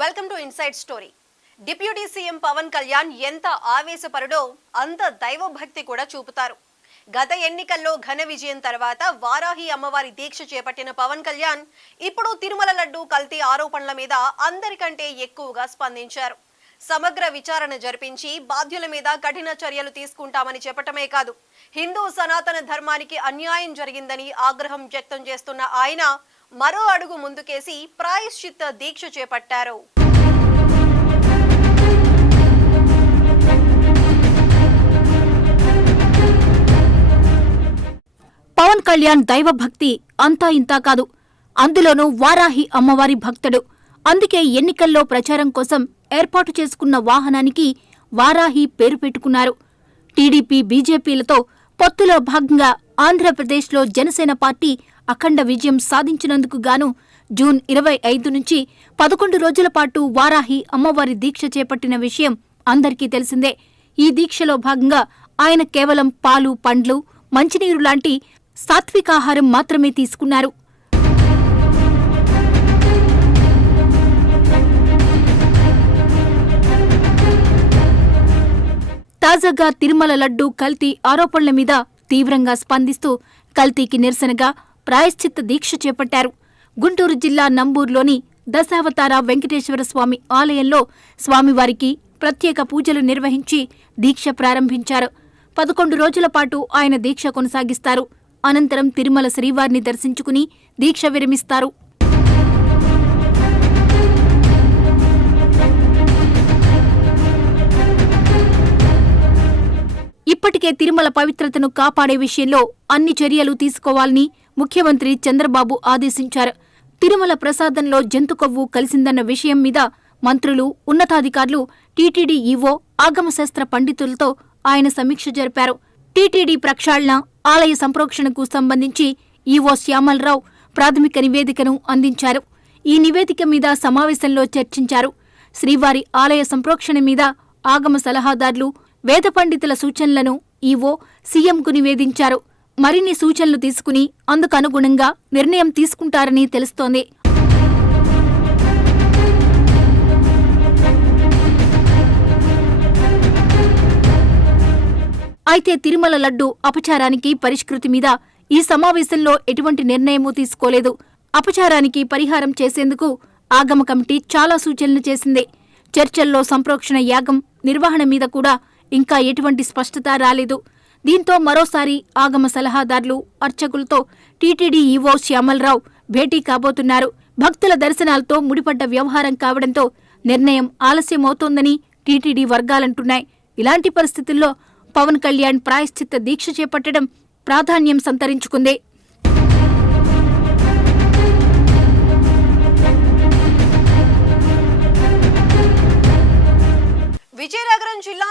Welcome to inside story. Deputy CM Pawan Kalyan ఎంత ఆవేశపరుడో అంత దైవభక్తి కూడా చూపుతారు. గత ఎన్నికల్లో ఘన విజయం తర్వాత వారాహి అమ్మవారి దీక్ష చేపట్టిన పవన్ కళ్యాణ్ ఇప్పుడు తిరుమల లడ్డు కల్తీ ఆరోపణల మీద అందరికంటే ఎక్కువగా స్పందించారు. సమగ్ర విచారణ జరిపించి బాధ్యుల మీద కఠిన చర్యలు తీసుకుంటామని చెప్పటమే కాదు, హిందూ సనాతన ధర్మానికి అన్యాయం జరిగిందని ఆగ్రహం వ్యక్తం చేస్తున్న ఆయన మరో అడుగు ముందుకేసి ప్రాయశ్చిత్త దీక్ష చేపట్టారు. పవన్ కళ్యాణ్ దైవభక్తి అంతా ఇంతా కాదు, అందులోనూ వారాహి అమ్మవారి భక్తుడు. అందుకే ఎన్నికల్లో ప్రచారం కోసం ఏర్పాటు చేసుకున్న వాహనానికి వారాహి పేరు పెట్టుకున్నారు. టీడీపీ బీజేపీలతో పొత్తులో భాగంగా ఆంధ్రప్రదేశ్లో జనసేన పార్టీ అఖండ విజయం సాధించినందుకు గాను జూన్ 25 నుంచి 11 రోజుల పాటు వారాహి అమ్మవారి దీక్ష చేపట్టిన విషయం అందరికీ తెలిసిందే. ఈ దీక్షలో భాగంగా ఆయన కేవలం పాలు, పండ్లు, మంచినీరు లాంటి సాత్వికాహారం మాత్రమే తీసుకున్నారు. తాజాగా తిరుమల లడ్డు కల్తీ ఆరోపణల మీద తీవ్రంగా స్పందిస్తూ కల్తీకి నిరసనగా ప్రాయశ్చిత్త దీక్ష చేపట్టారు. గుంటూరు జిల్లా నంబూరులోని దశావతార వెంకటేశ్వర స్వామి ఆలయంలో స్వామివారికి ప్రత్యేక పూజలు నిర్వహించి దీక్ష ప్రారంభించారు. 11 రోజుల పాటు ఆయన దీక్ష కొనసాగిస్తారు. అనంతరం తిరుమల శ్రీవారిని దర్శించుకుని దీక్ష విరమిస్తారు. ఇప్పటికే తిరుమల పవిత్రతను కాపాడే విషయంలో అన్ని చర్యలు తీసుకోవాలని ముఖ్యమంత్రి చంద్రబాబు ఆదేశించారు. తిరుమల ప్రసాదంలో జంతు కొవ్వు కలిసిందన్న విషయం మీద మంత్రులు, ఉన్నతాధికారులు, టీటీడీ ఈవో, ఆగమశాస్త్ర పండితులతో ఆయన సమీక్ష జరిపారు. టీటీడీ ప్రక్షాళన, ఆలయ సంప్రోక్షణకు సంబంధించి ఈవో శ్యామలరావు ప్రాథమిక నివేదికను అందించారు. ఈ నివేదిక మీద సమావేశంలో చర్చించారు. శ్రీవారి ఆలయ సంప్రోక్షణ మీద ఆగమ సలహాదారులు, వేద పండితుల సూచనలను ఈవో సీఎంకు నివేదించారు. మరిన్ని సూచనలు తీసుకుని అందుకనుగుణంగా నిర్ణయం తీసుకుంటారని తెలుస్తోంది. అయితే తిరుమల లడ్డు అపచారానికి పరిష్కృతి మీద ఈ సమావేశంలో ఎటువంటి నిర్ణయమూ తీసుకోలేదు. అపచారానికి పరిహారం చేసేందుకు ఆగమ కమిటీ చాలా సూచనలు చేసింది. చర్చల్లో సంప్రోక్షణ యాగం నిర్వహణ మీద కూడా ఇంకా ఎటువంటి స్పష్టత రాలేదు. దీంతో మరోసారి ఆగమ సలహాదారులు, అర్చకులతో టీటీడీ ఈవో శ్యామలరావు భేటీ కాబోతున్నారు. భక్తుల దర్శనాలతో ముడిపడ్డ వ్యవహారం కావడంతో నిర్ణయం ఆలస్యమవుతోందని టీటీడీ వర్గాలంటున్నాయి. ఇలాంటి పరిస్థితుల్లో పవన్ కళ్యాణ్ ప్రాయశ్చిత్త దీక్ష చేపట్టడం ప్రాధాన్యం సంతరించుకుంది.